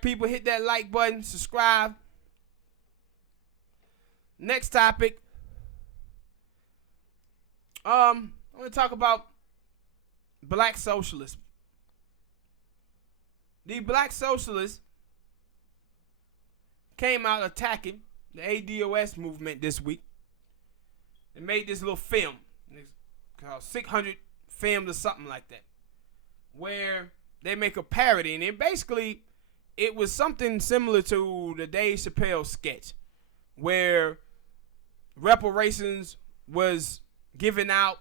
right, people, hit that like button, subscribe. Next topic. I want to talk about black socialism. The black socialists came out attacking the ADOS movement this week. They made this little film. It's called 600 Films or something like that, where they make a parody. And it was something similar to the Dave Chappelle sketch, where reparations was given out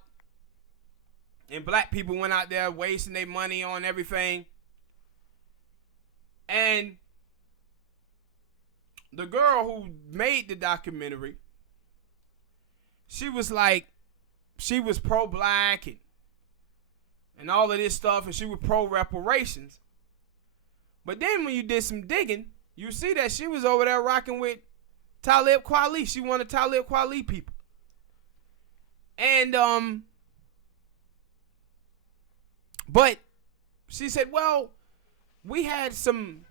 and black people went out there wasting their money on everything. And the girl who made the documentary, she was pro-black and all of this stuff, and she was pro-reparations. But then when you did some digging, you see that she was over there rocking with Talib Kweli. She one of Talib Kweli people. And, but she said, well, we had some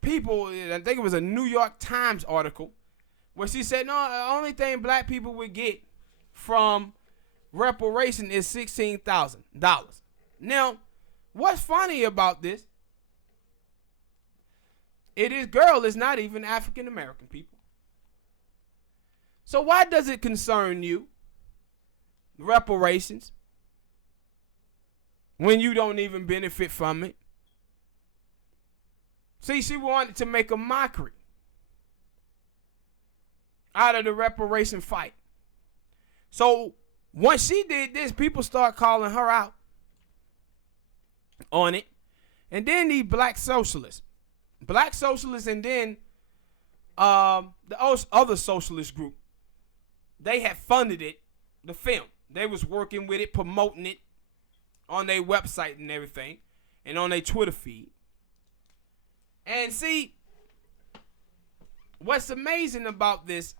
people, I think it was a New York Times article, where she said, no, the only thing black people would get from reparation is $16,000. Now, what's funny about this, girl is not even African American people. So why does it concern you, reparations, when you don't even benefit from it? See, she wanted to make a mockery out of the reparation fight. So once she did this, people start calling her out on it. And then the black socialists, and then the other socialist group, they had funded it, the film. They was working with it, promoting it on their website and everything, and on their Twitter feed. And see, what's amazing about this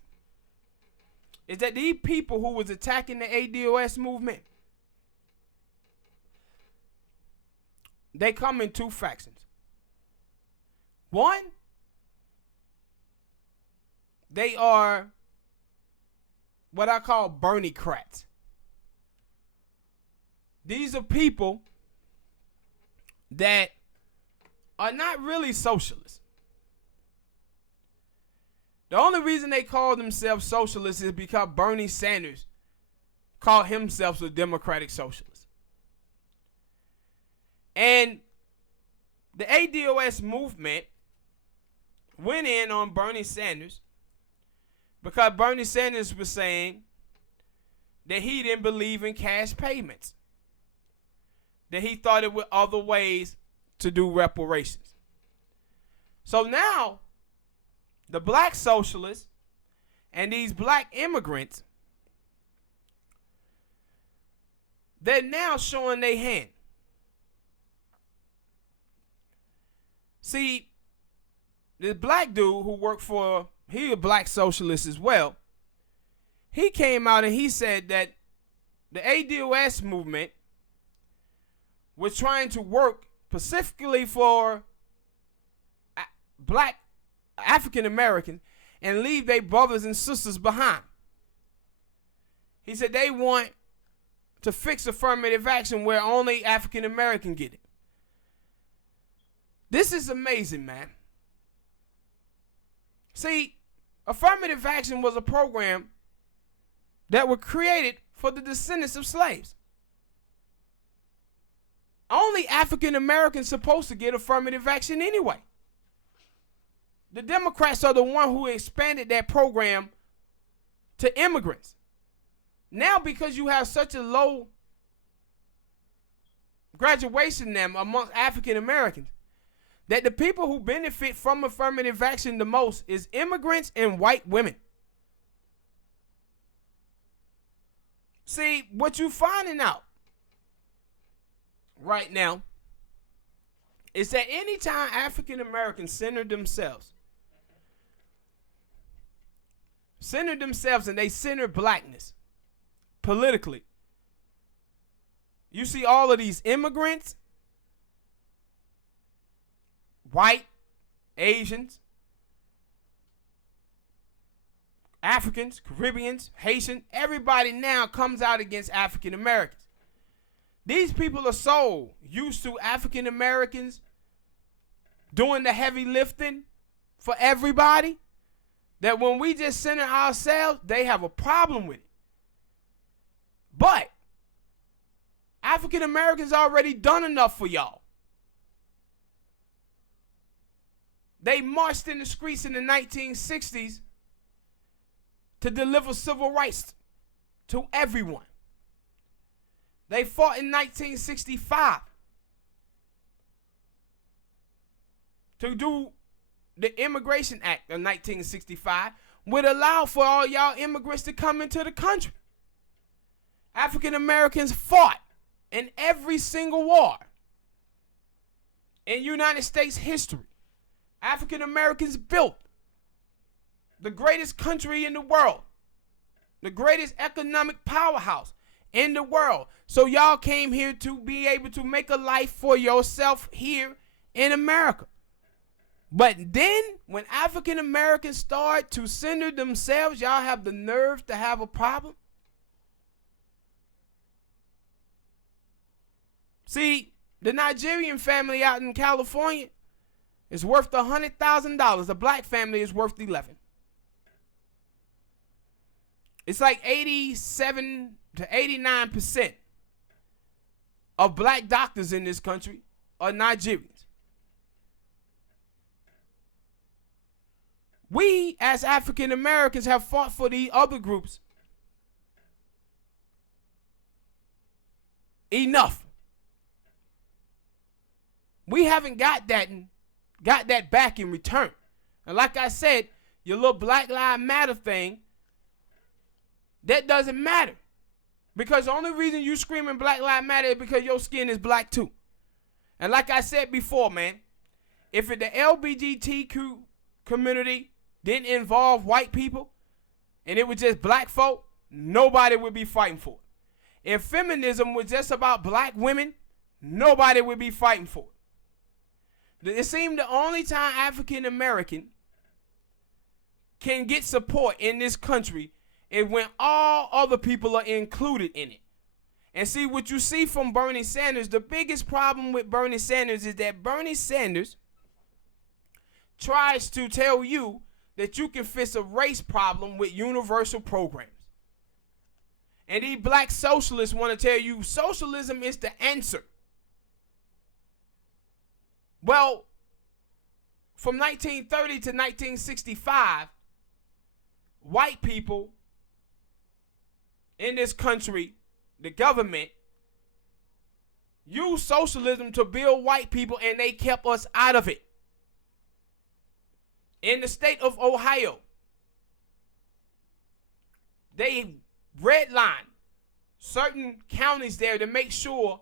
is that these people who was attacking the ADOS movement, they come in two factions. One, they are what I call Bernie-crats. These are people that are not really socialists. The only reason they call themselves socialists is because Bernie Sanders called himself a democratic socialist. And the ADOS movement went in on Bernie Sanders because Bernie Sanders was saying that he didn't believe in cash payments, that he thought it were other ways to do reparations. So now, the black socialists and these black immigrants, they're now showing their hand. See, this black dude who worked for, he a black socialist as well, he came out and he said that the ADOS movement was trying to work specifically for black African Americans and leave their brothers and sisters behind. He said they want to fix affirmative action where only African American get it. This is amazing, man. See, affirmative action was a program that was created for the descendants of slaves. Only African Americans supposed to get affirmative action anyway. The Democrats are the one who expanded that program to immigrants. Now, because you have such a low graduation now amongst African Americans, that the people who benefit from affirmative action the most is immigrants and white women. See, what you're finding out right now is that anytime African Americans center themselves and they center blackness politically, you see all of these immigrants, white, Asians, Africans, Caribbeans, Haitian, everybody now comes out against African Americans. These people are so used to African Americans doing the heavy lifting for everybody that when we just center ourselves, they have a problem with it. But African Americans already done enough for y'all. They marched in the streets in the 1960s to deliver civil rights to everyone. They fought in 1965 to do the Immigration Act of 1965, would allow for all y'all immigrants to come into the country. African Americans fought in every single war in United States history. African Americans built the greatest country in the world, the greatest economic powerhouse in the world. So y'all came here to be able to make a life for yourself here in America. But then when African Americans start to center themselves, y'all have the nerve to have a problem. See, the Nigerian family out in California is worth $100,000. The black family is worth 11. It's like 87 to 89% of black doctors in this country are Nigerians. We, as African Americans, have fought for the other groups enough. We haven't got that back in return. And like I said, your little Black Lives Matter thing, that doesn't matter. Because the only reason you screaming Black Lives Matter is because your skin is black too. And like I said before, man, if the LGBTQ community didn't involve white people and it was just black folk, nobody would be fighting for it. If feminism was just about black women, nobody would be fighting for it. It seemed the only time African American can get support in this country is when all other people are included in it. And see, what you see from Bernie Sanders, the biggest problem with Bernie Sanders is that Bernie Sanders tries to tell you that you can fix a race problem with universal programs. And these black socialists want to tell you socialism is the answer. Well, from 1930 to 1965, white people in this country, the government, used socialism to build white people, and they kept us out of it. In the state of Ohio, they redlined certain counties there to make sure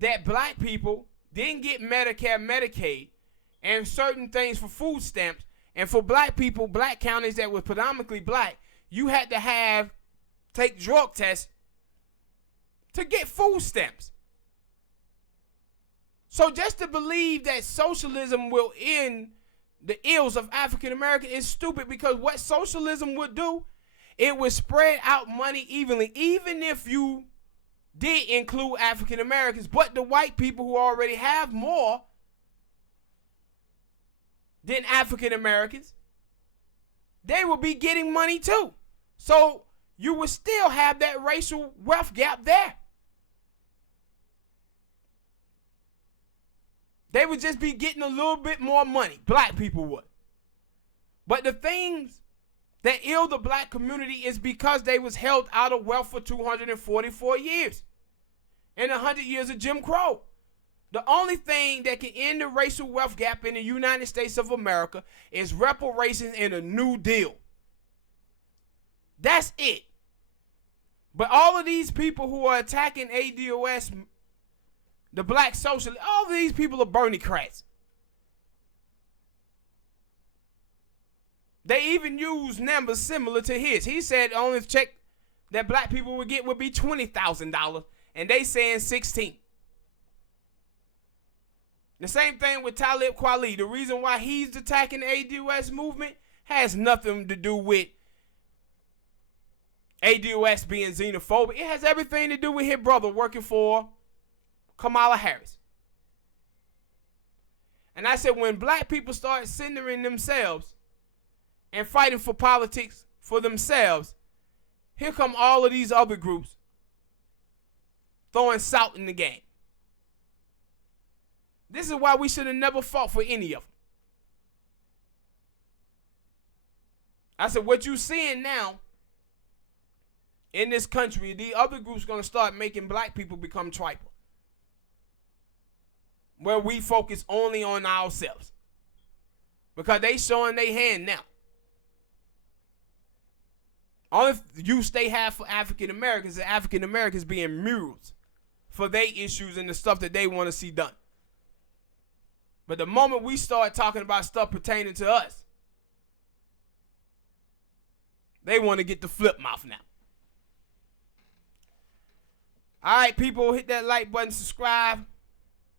that black people didn't get Medicare, Medicaid, and certain things for food stamps. And for black people, black counties that were predominantly black, you had to take drug tests to get food stamps. So just to believe that socialism will end the ills of African American is stupid, because what socialism would do, it would spread out money evenly, even if you did include African Americans. But the white people who already have more than African Americans, they will be getting money too. So you would still have that racial wealth gap there. They would just be getting a little bit more money. Black people would. But the things that ill the black community is because they was held out of wealth for 244 years. And 100 years of Jim Crow. The only thing that can end the racial wealth gap in the United States of America is reparations and a New Deal. That's it. But all of these people who are attacking ADOS, the black socialists, all of these people are Bernie-crats. They even use numbers similar to his. He said the only check that black people would get would be $20,000, and they saying 16. The same thing with Talib Kweli. The reason why he's attacking the ADOS movement has nothing to do with ADOS being xenophobic. It has everything to do with his brother working for Kamala Harris. And I said, when black people start centering themselves and fighting for politics for themselves, here come all of these other groups throwing salt in the game. This is why we should have never fought for any of them. I said, what you seeing now in this country, the other groups going to start making black people become tribal, where we focus only on ourselves, because they showing their hand now. Only use they have for African Americans is African Americans being murals for their issues and the stuff that they want to see done. But the moment we start talking about stuff pertaining to us, they want to get the flip mouth now. All right, people, hit that like button, subscribe.